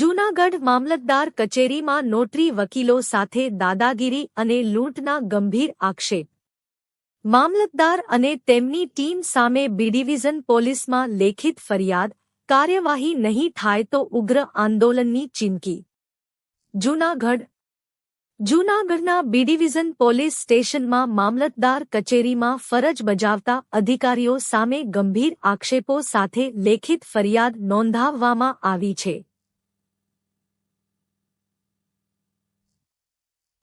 જૂનાગઢ મામલતદાર કચેરીમાં નોટરી વકીલો સાથે દાદાગીરી અને લૂંટના ગંભીર આક્ષેપ. મામલતદાર અને તેમની ટીમ સામે બી ડિવિઝન પોલીસમાં લેખિત ફરિયાદ, કાર્યવાહી નહીં થાય તો ઉગ્ર આંદોલનની ચીમકી. જૂનાગઢના બી ડિવિઝન પોલીસ સ્ટેશનમાં મામલતદાર કચેરીમાં ફરજ બજાવતા અધિકારીઓ સામે ગંભીર આક્ષેપો સાથે લેખિત ફરિયાદ નોંધાવવામાં આવી છે.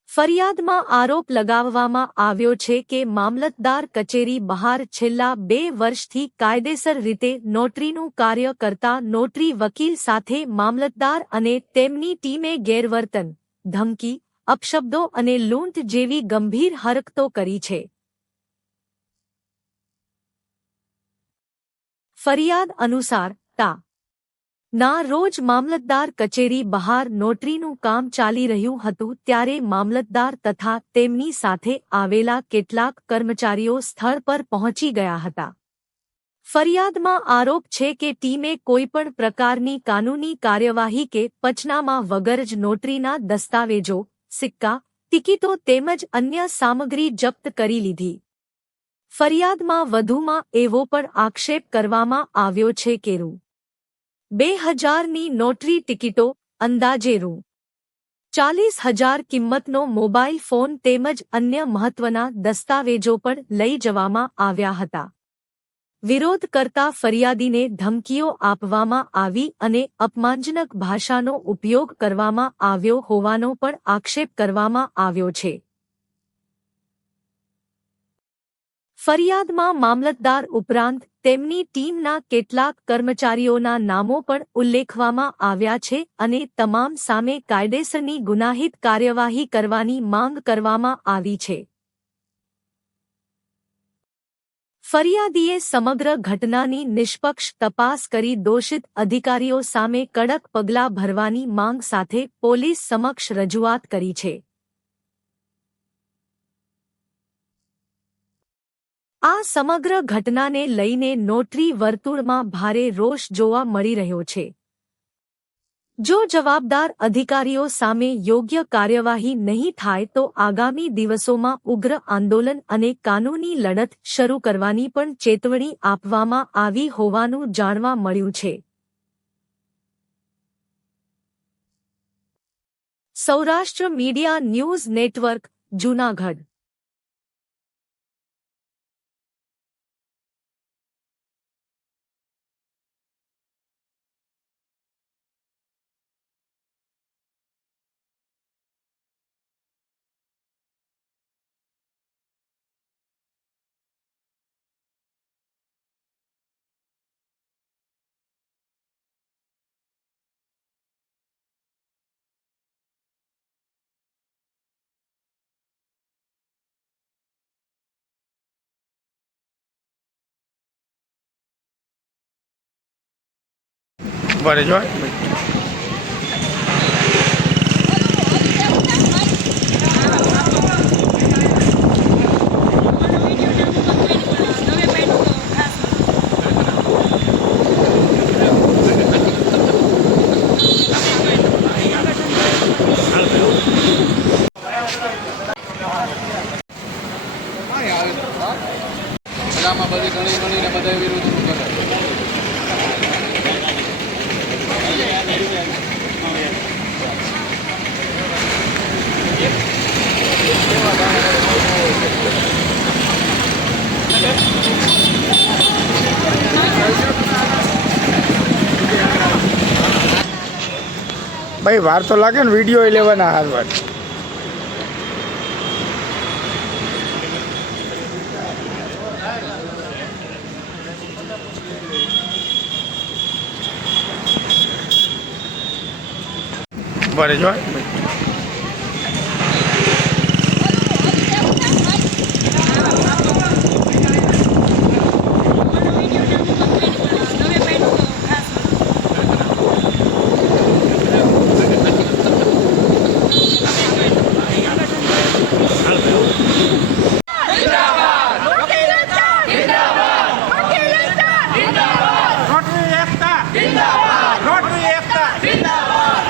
ફરિયાદમાં આરોપ લગાવવામાં આવ્યો છે કે મામલતદાર કચેરી બહાર છેલ્લા 2 વર્ષથી કાયદેસર રીતે નોટરીનું કાર્ય કરતા નોટરી વકીલ સાથે મામલતદાર અને તેમની ટીમે ગેરવર્તન, ધમકી, અપશબ્દો અને લૂંટ જેવી ગંભીર હરકતો કરી છે. ફરિયાદ અનુસાર ના રોજ મામલતદાર કચેરી બહાર નોટરીનું કામ ચાલી રહ્યું હતું ત્યારે મામલતદાર તથા તેમની સાથે આવેલા કેટલાક કર્મચારીઓ સ્થળ પર પહોંચી ગયા હતા. ફરિયાદમાં આરોપ છે કે ટીમે કોઈપણ પ્રકારની કાનૂની કાર્યવાહી કે પંચનામા વગર જ નોટરીના દસ્તાવેજો, સિક્કા, ટિકિટો તેમજ અન્ય સામગ્રી જપ્ત કરી લીધી. ફરિયાદમાં વધુમાં એવો પણ આક્ષેપ કરવામાં આવ્યો છે કે રૂ. 2000ની નોટરી ટિકિટો, અંદાજે રૂ. 40,000 કિંમતનો મોબાઈલ ફોન તેમજ અન્ય મહત્વના દસ્તાવેજો પણ લઈ જવામાં આવ્યા હતા. વિરોધ કરતા ફરિયાદીને ધમકીઓ આપવામાં આવી અને અપમાનજનક ભાષાનો ઉપયોગ કરવામાં આવ્યો હોવાનો પણ આક્ષેપ કરવામાં આવ્યો છે. ફરિયાદમાં મામલતદાર ઉપરાંત તેમની ટીમના કેટલાક કર્મચારીઓના નામો પણ ઉલ્લેખવામાં આવ્યા છે અને તમામ સામે કાયદેસરની ગુનાહિત કાર્યવાહી કરવાની માંગ કરવામાં આવી છે. ફરિયાદીએ સમગ્ર ઘટનાની નિષ્પક્ષ તપાસ કરી દોષિત અધિકારીઓ સામે કડક પગલાં ભરવાની માંગ સાથે પોલીસ સમક્ષ રજૂઆત કરી છે. આ સમગ્ર ઘટનાને લઈને નોટરી વર્તુળમાં ભારે રોષ જોવા મળી રહ્યો છે. જો જવાબદાર અધિકારીઓ સામે યોગ્ય કાર્યવાહી નહીં થાય તો આગામી દિવસોમાં ઉગ્ર આંદોલન અને કાનૂની લડત શરૂ કરવાની પણ ચેતવણી આપવામાં આવી હોવાનું જાણવા મળ્યું છે. Saurashtra media news network, Junagadh. Vale, yo. બધી ઘણી ને બધા વિરોધ કરે. ભાઈ વાર તો લાગે ને, વિડીયો લેવાના હાલ વાત. બરે જો जिंदाबाद, जिंदाबाद,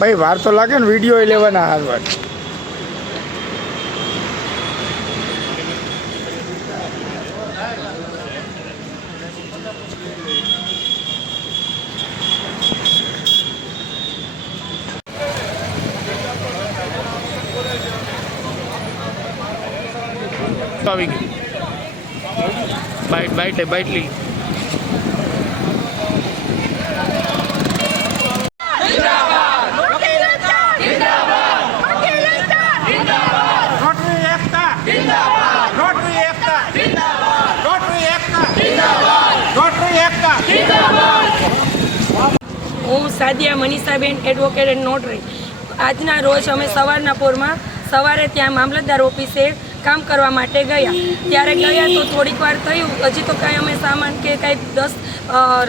ભાઈ વાર તો લાગે ને વિડીયો લેવાના હારવાર. આવી ગઈ બાઈટ લઈ. હું સાદિયા મનીષાબેન એડવોકેટ એન્ડ નોટરી. આજના રોજ અમે સવારના પોરમાં સવારે ત્યાં મામલતદાર ઓફિસે કામ કરવા માટે ગયા. ત્યારે ગયા તો થોડીક વાર થયું, હજી તો કાંઈ અમે સામાન કે કાંઈ 10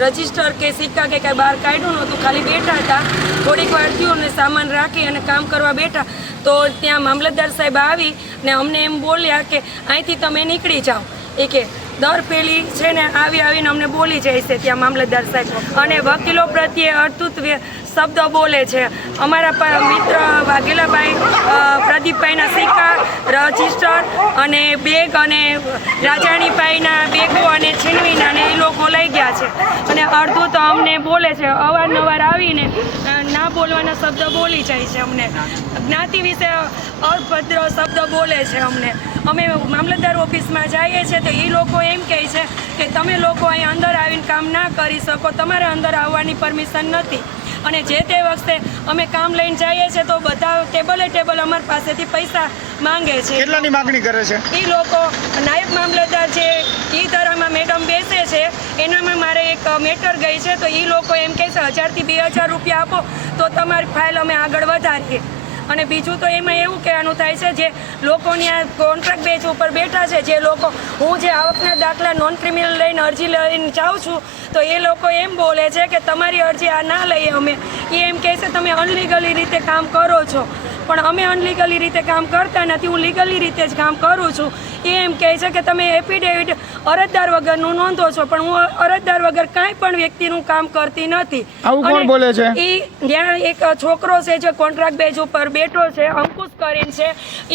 રજિસ્ટર કે સિક્કા કે કાંઈ બહાર કાઢ્યું નહોતું, ખાલી બેઠા હતા. થોડીક વાર થયું અને સામાન રાખી અને કામ કરવા બેઠા તો ત્યાં મામલતદાર સાહેબ આવી ને અમને એમ બોલ્યા કે અહીંથી તમે નીકળી જાઓ. એ કે દર પેલી છે ને આવીને અમને બોલી જાય છે ત્યાં મામલતદાર સાહેબ, અને વકીલો પ્રત્યે અડધૂત શબ્દો બોલે છે. અમારા મિત્ર વાઘેલાભાઈ પ્રદીપભાઈના સિક્કા, રજિસ્ટર અને બેગ અને રાજાણીભાઈના બેગો અને છીનવીના ને એ લોકો લઈ ગયા છે. અને અડધૂત અમને બોલે છે, અવારનવાર આવીને ના બોલવાના શબ્દ બોલી જાય છે. અમને જ્ઞાતિ વિશે અભદ્ર શબ્દ બોલે છે. અમે મામલતદાર ઓફિસમાં જઈએ છીએ તો એ લોકો એમ કહે છે કે તમે લોકો અહીં અંદર આવીને કામ ના કરી શકો, તમારે અંદર આવવાની પરમિશન નથી. અને જે તે વખતે અમે કામ લઈને જઈએ છીએ તો બધા ટેબલ અમારી પાસેથી પૈસા માંગે છે. કેટલાની માંગણી કરે છે એ લોકો? નાયબ મામલતદાર જે ઈ ધારામાં મેડમ બેસે છે એનામાં મારે એક મેટર ગઈ છે તો એ લોકો એમ કહે છે 1000 થી 2000 રૂપિયા આપો તો તમારી ફાઇલ અમે આગળ વધારીએ. અને બીજું તો એમાં એવું કહેવાનું થાય છે જે લોકોની આ કોન્ટ્રાક્ટ બેઝ ઉપર બેઠા છે, જે લોકો હું જે આવકના દાખલા નોન ક્રિમિનલ લઈને અરજી લઈને જાઉં છું તો એ લોકો એમ બોલે છે કે તમારી અરજી આ ના લઈએ અમે. એ એમ કહે છે તમે અનલીગલી રીતે કામ કરો છો, પણ અમે અનલીગલી રીતે કામ કરતા નથી, હું લીગલી રીતે જ કામ કરું છું. એ એમ કહે છે કે તમે એફિડેવિટ અરજદાર વગરનું નોંધો છો, પણ હું અરજદાર વગર કાંઈ પણ વ્યક્તિનું કામ કરતી નથી. આવું કોણ બોલે છે? એ ત્યાં એક છોકરો છે જે કોન્ટ્રાક્ટ બેઝ ઉપર બેઠો છે, અંકુશ કરીને છે,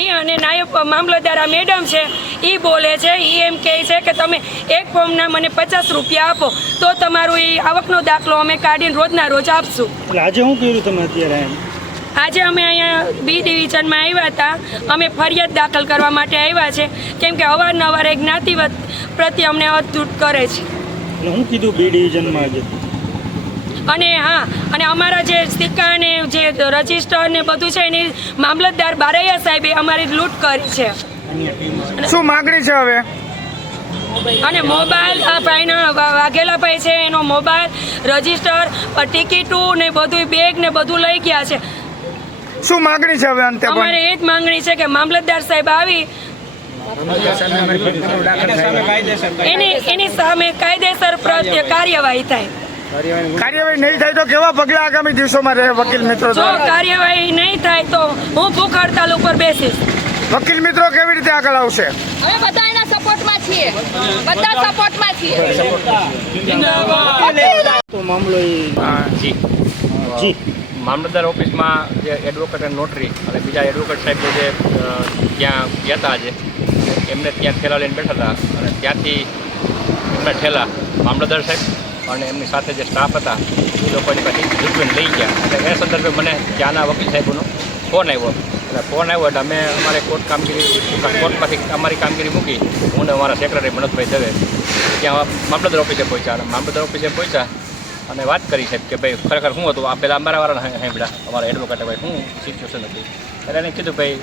એ અને નાયબ મામલતદાર મેડમ છે એ બોલે છે. એ એમ કહે છે કે તમે એક ફોર્મના મને 50 રૂપિયા આપો તો તમારું એ આવકનો દાખલો અમે કાઢીને રોજના રોજ આપશું. આજે શું કર્યું તમે અત્યારે? આજે અમે અહીંયા બી ડિવિઝનમાં આવ્યા હતા. અમે ફરિયાદ દાખલ કરવા માટે આવ્યા છે કેમ કે અવારનવાર એક જ્ઞાતિ પ્રત્યે અમને અધૂટ કરે છે. શું કીધું બી ડિવિઝનમાં આજે? અને હા, અને અમારા જે સિક્કા અને જે રજિસ્ટર ને બધું છે એની મામલતદાર બારૈયા સાહેબે અમારી લૂંટ કરી છે. શું માંગણી છે હવે? અને મોબાઈલ આ ભાઈના વાઘેલાભાઈ છે એનો મોબાઈલ, રજિસ્ટર, ટિકિટો ને બધું બેગ ને બધું લઈ ગયા છે. શું માંગણી છે હવે અંતે? અમારે એ જ માંગણી છે કે મામલતદાર સાહેબ આવી એની સામે કાયદેસર પ્રત્યે કાર્યવાહી થાય. કાર્યવાહી નહીં થાય તો કેવા પગલા આગામી દિવસોમાં રહે વકીલ મિત્રો? જો કાર્યવાહી નહીં થાય તો હું ભૂખ હડતાલ ઉપર બેસીશ. વકીલ મિત્રો કેવી રીતે આગળ આવશે? અમે બધા એના સપોર્ટમાં છીએ, બધા સપોર્ટમાં છીએ. તો મામલો જી મામલતદાર ઓફિસમાં જે એડવોકેટ એન્ડ નોટરી અને બીજા એડવોકેટ સાહેબ જે ત્યાં ગયા હતા આજે, એમને ત્યાં ઠેલા લઈને બેઠા હતા અને ત્યાંથી એમના ઠેલા મામલતદાર સાહેબ અને એમની સાથે જે સ્ટાફ હતા એ લોકોની પાછી ઝૂંટવીને લઈ ગયા. એટલે એ સંદર્ભે મને ત્યાંના વકીલ સાહેબોનો ફોન આવ્યો. એટલે ફોન આવ્યો એટલે અમે અમારે કોર્ટમાંથી અમારી કામગીરી મૂકી હું ને અમારા સેક્રેટરી મનોજભાઈ દવે ત્યાં મામલતદાર ઓફિસે પહોંચ્યા. અને મામલતદાર ઓફિસે પહોંચ્યા અને વાત કરી સાહેબ કે ભાઈ ખરેખર શું હતું. આ પહેલાં અમારા વાળાને સાંભળ્યા અમારા એડવોકેટે ભાઈ શું સિચ્યુએશન હતી. એટલે એને કીધું ભાઈ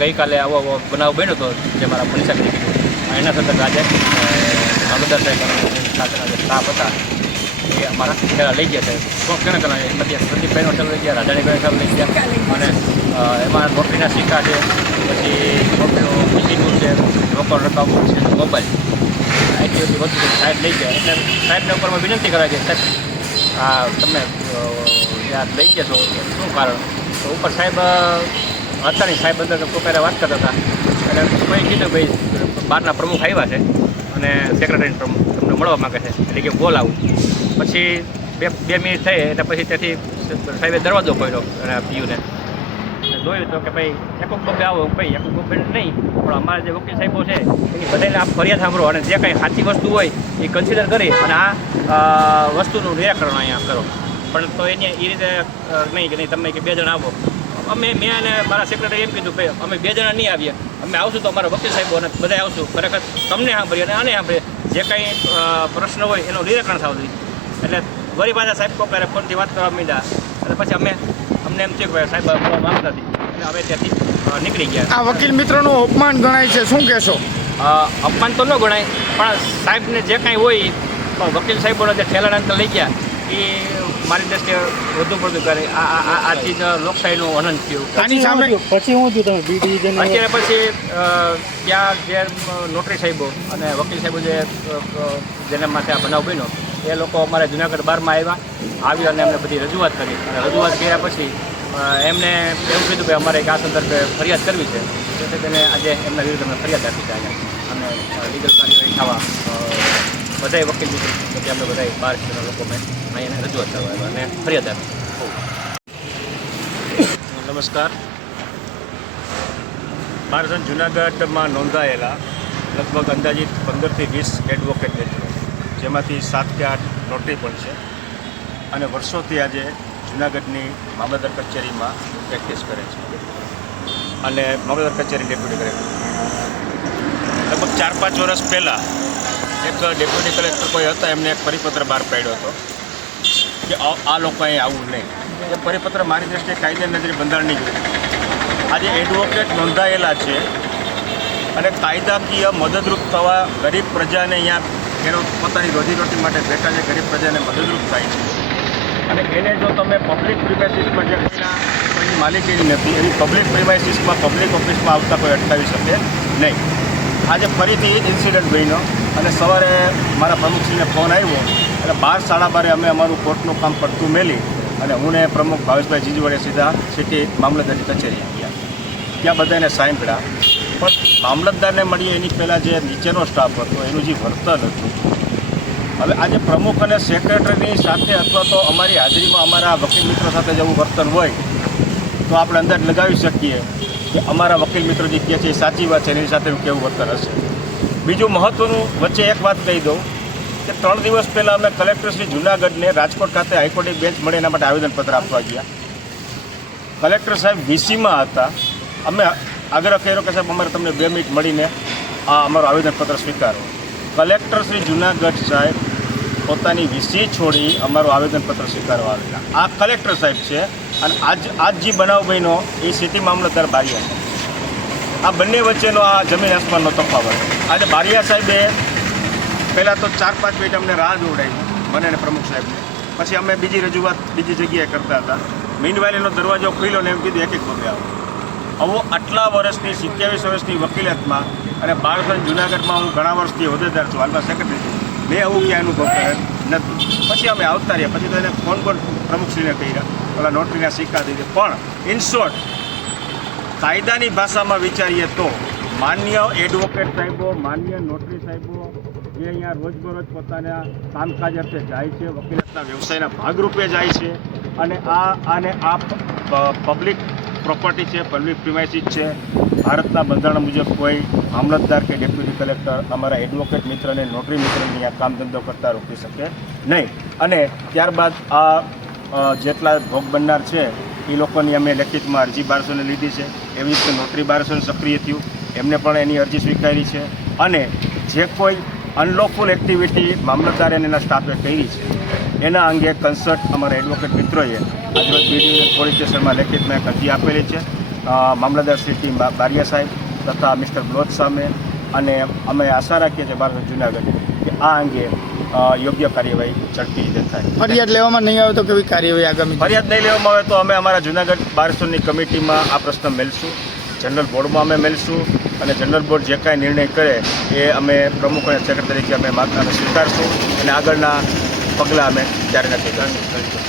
ગઈકાલે આવો બનાવ બન્યો હતો જે મારા મનીષાને કીધું એના સંદર્ભે આજે મામલતદાર સાહેબ સાથેના જે સ્ટાફ હતા એ અમારા પહેલાં લઈ ગયા સાહેબ. કોણ કેને કરાય એમાંથી પ્રદીપભાઈનો ઠેલો લઈ ગયા, રાજાણીભાઈ સાહેબ લઈ ગયા અને એમાં નોકરીના સિક્કા છે, પછી નોકરીનું ટિકિટનું છે, રોકડ રકમ છે, મોબાઈલ એટલી બધી વસ્તુ સાહેબ લઈ ગયા. એટલે સાહેબને ઉપરમાં વિનંતી કરાય કે સાહેબ આ તમે યાદ લઈ ગયા છો શું કારણ? તો ઉપર સાહેબ હતા નહીં, સાહેબ અંદર પહેલાં વાત કરતા હતા. એટલે કોઈ કીધું ભાઈ બહારના પ્રમુખ આવ્યા છે અને સેક્રેટરી પ્રમુખ તમને મળવા માગે છે એટલે કે બોલ આવું. પછી બે મિનિટ થઈ એટલે પછી ત્યાંથી સાહેબે દરવાજો ખોલ્યો અને પીયુને જોયું તો કે ભાઈ એકુક બબ્બે આવો ભાઈ એકુક બબ્બે નહીં, પણ અમારા જે વકીલ સાહેબો છે એની બધાને આપ ફરિયાદ સાંભળો અને જે કાંઈ સાચી વસ્તુ હોય એ કન્સિડર કરી અને આ વસ્તુનું નિરાકરણ અહીંયા કરો. પણ તો એને એ રીતે નહીં કે નહીં તમે કે 2 જણા આવો. મેં અને મારા સેક્રેટરી એમ કીધું ભાઈ અમે 2 જણા નહીં આવીએ, અમે આવશું તો અમારા વકીલ સાહેબો અને બધા આવશું, ખરેખર તમને સાંભળીએ અને આને સાંભળીએ, જે કાંઈ પ્રશ્ન હોય એનું નિરાકરણ થવું જોઈએ. એટલે વળી પાછા સાહેબ કોકરે ફોનથી વાત કરવા માંડ્યા અને પછી અમને એમ થયું કે ભાઈ સાહેબ મળવા માંગતા નથી એટલે અમે ત્યાંથી નીકળી ગયા. આ વકીલ મિત્રનું અપમાન ગણાય છે, શું કહેશો? અપમાન તો ન ગણાય, પણ સાહેબને જે કાંઈ હોય પણ વકીલ સાહેબોને જે ઠેલાના અંતર લઈ ગયા એ મારી દ્રષ્ટિએ વધુ પડતું કરે. આ ચીજ લોકશાહીનું અનંત થયું. આની સામે પછી હું થયું તમે બી ડિવિઝન અત્યારે પછી ત્યાં જે નોટરી સાહેબો અને વકીલ સાહેબો જેના માથે આ બનાવ બન્યો એ લોકો અમારે જુનાગઢ બારમાં આવી અને એમને બધી રજૂઆત કરી અને રજૂઆત કર્યા પછી એમને એવું કીધું કે અમારે આ સંદર્ભે ફરિયાદ કરવી છે, તેથી તેને આજે એમના વિરુદ્ધ અમે ફરિયાદ આપી છે અહીંયા અને લીગલ કાર્યવાહી થવા બધાય વકીલ મિત્રો પછી આપણે બધા 12 જણા લોકો મેં અહીંયા રજૂઆત કરવા આવ્યા અને ફરિયાદ આપી. નમસ્કાર. બારસન જુનાગઢમાં નોંધાયેલા લગભગ અંદાજિત 15 થી 20 એડવોકેટ મિત્રો, જેમાંથી 7 કે 8 નોટરી પણ છે અને વર્ષોથી આજે જુનાગઢની મામલતદાર કચેરીમાં પ્રેક્ટિસ કરે છે અને મામલતદાર કચેરી ડેપ્યુટી કલેક્ટર. લગભગ 4-5 વર્ષ પહેલાં એક ડેપ્યુટી કલેક્ટર કોઈ હતા, એમને એક પરિપત્ર બહાર પાડ્યો હતો કે આ લોકો અહીં આવવું નહીં. એ પરિપત્ર મારી દ્રષ્ટિએ કાયદાની નજરે બંધારણની જોઈ. આજે એડવોકેટ નોંધાયેલા છે અને કાયદાકીય મદદરૂપ થવા ગરીબ પ્રજાને અહીંયા એનો પોતાની રોજીરોટી માટે બેઠા છે, ગરીબ પ્રજાને મદદરૂપ થાય છે અને એને જો તમે પબ્લિક પ્રિમાઇસીસમાં જે કોઈની માલિકીની નથી એવી પબ્લિક પ્રિમાઇસીસમાં પબ્લિક ઓફિસમાં આવતા કોઈ અટકાવી શકે નહીં. આજે ફરીથી એ જ ઇન્સિડન્ટ બન્યો અને સવારે મારા પ્રમુખશ્રીને ફોન આવ્યો એટલે 12-12:30 અમે અમારું કોર્ટનું કામ પડતું મેલી અને હું ને પ્રમુખ ભાવેશભાઈ જીજુવાડે સીધા સિટી મામલતદારની કચેરી ગયા. ત્યાં બધાને સાંભળ્યા, પણ મામલતદારને મળીએ એની પહેલાં જે નીચેનો સ્ટાફ હતો એનું જે વર્તન હતું, હવે આજે પ્રમુખ અને સેક્રેટરીની સાથે અથવા તો અમારી હાજરીમાં અમારા વકીલ મિત્રો સાથે જેવું વર્તન હોય તો આપણે અંદાજ લગાવી શકીએ કે અમારા વકીલ મિત્રો જે કહે છે એ સાચી વાત છે, એની સાથેનું કેવું વર્તન હશે. બીજું મહત્ત્વનું વચ્ચે એક વાત કહી દઉં કે 3 દિવસ પહેલાં અમે કલેક્ટર શ્રી જુનાગઢને રાજકોટ ખાતે હાઈકોર્ટની બેન્ચ મળે એના માટે આવેદનપત્ર આપવા ગયા. કલેક્ટર સાહેબ વીસીમાં હતા. અમે આગ્રહ કર્યો કે સાહેબ અમારે તમને 2 મિનિટ મળીને આ અમારું આવેદનપત્ર સ્વીકારો. કલેક્ટર શ્રી જુનાગઢ સાહેબ પોતાની વીસી છોડી અમારું આવેદનપત્ર સ્વીકારવા આવેલા. આ કલેક્ટર સાહેબ છે અને આજ જે બનાવ બન્યો એ સિટી મામલતદાર બારિયા છે. આ બંને વચ્ચેનો આ જમીન આસમાનનો તફાવત. આજે બારિયા સાહેબે પહેલાં તો 4-5 મિનિટ અમને રાહ જોડાવી, મને અને પ્રમુખ સાહેબને. પછી અમે બીજી રજૂઆત બીજી જગ્યાએ કરતા હતા. મીનવાઇલ એનો દરવાજો ખુલ્યો ને એમ કીધું એક પગલે આવો. આવો આટલા વર્ષની 27 વર્ષની વકીલાતમાં અને બારસન જુનાગઢમાં હું ઘણા વર્ષથી હોદ્દેદાર છું, હાલમાં સેક્રેટરી છું, મેં આવું ક્યાંય અનુભવ કરેલ નથી. પછી અમે આવતા રહ્યા, પછી તો એને ફોન પ્રમુખશ્રીને કર્યા, ઓલા નોટરીના સિક્કા દીધે. પણ ઇન શોર્ટ કાયદાની ભાષામાં વિચારીએ તો માન્ય એડવોકેટ સાહેબો, માન્ય નોટરી સાહેબો જે અહીંયા રોજબરોજ પોતાના કામકાજ અર્થે જાય છે, વકીલાતના વ્યવસાયના ભાગરૂપે જાય છે અને આ પબ્લિક પ્રોપર્ટી છે, પબ્લિક પ્રિમાઇસીસ છે. ભારતના બંધારણ મુજબ કોઈ મામલતદાર કે ડેપ્યુટી કલેક્ટર અમારા એડવોકેટ મિત્રને, નોટરી મિત્રને આ કામ ધંધો કરતા રોકી શકે નહીં. અને ત્યારબાદ આ જેટલા ભોગ બનનાર છે એ લોકોની અમે લેખિતમાં અરજી 1200ને લીધી છે. એવી રીતે નોટરી 1200 સક્રિય થયું, એમને પણ એની અરજી સ્વીકારી છે. અને જે કોઈ અનલોફુલ એક્ટિવિટી મામલતદાર અને એના સ્ટાફે કરી છે એના અંગે કન્સર્ટ અમારા એડવોકેટ મિત્રોએ આજરોજ બી પોલીસ સ્ટેશનમાં લેખિતમાં એક અરજી આપેલી છે મામલતદાર શ્રી બારિયા સાહેબ તથા મિસ્ટર બ્લોચ સામે. અને અમે આશા રાખીએ છીએ બારસન જુનાગઢ કે આ અંગે યોગ્ય કાર્યવાહી ઝડપી રીતે થાય. ફરિયાદ લેવામાં નહીં આવે તો કેવી કાર્યવાહી આગામી? ફરિયાદ નહીં લેવામાં આવે તો અમે અમારા જુનાગઢ બારસનની કમિટીમાં આ પ્રશ્ન મેળશું, જનરલ બોર્ડમાં અમે મેળશું અને જનરલ બોર્ડ જે કાંઈ નિર્ણય કરે એ અમે પ્રમુખ અને સેક્રેટરી તરીકે અમે સ્વીકારશું અને આગળના પગલાં અમે ત્યારે નક્કી કરીશું.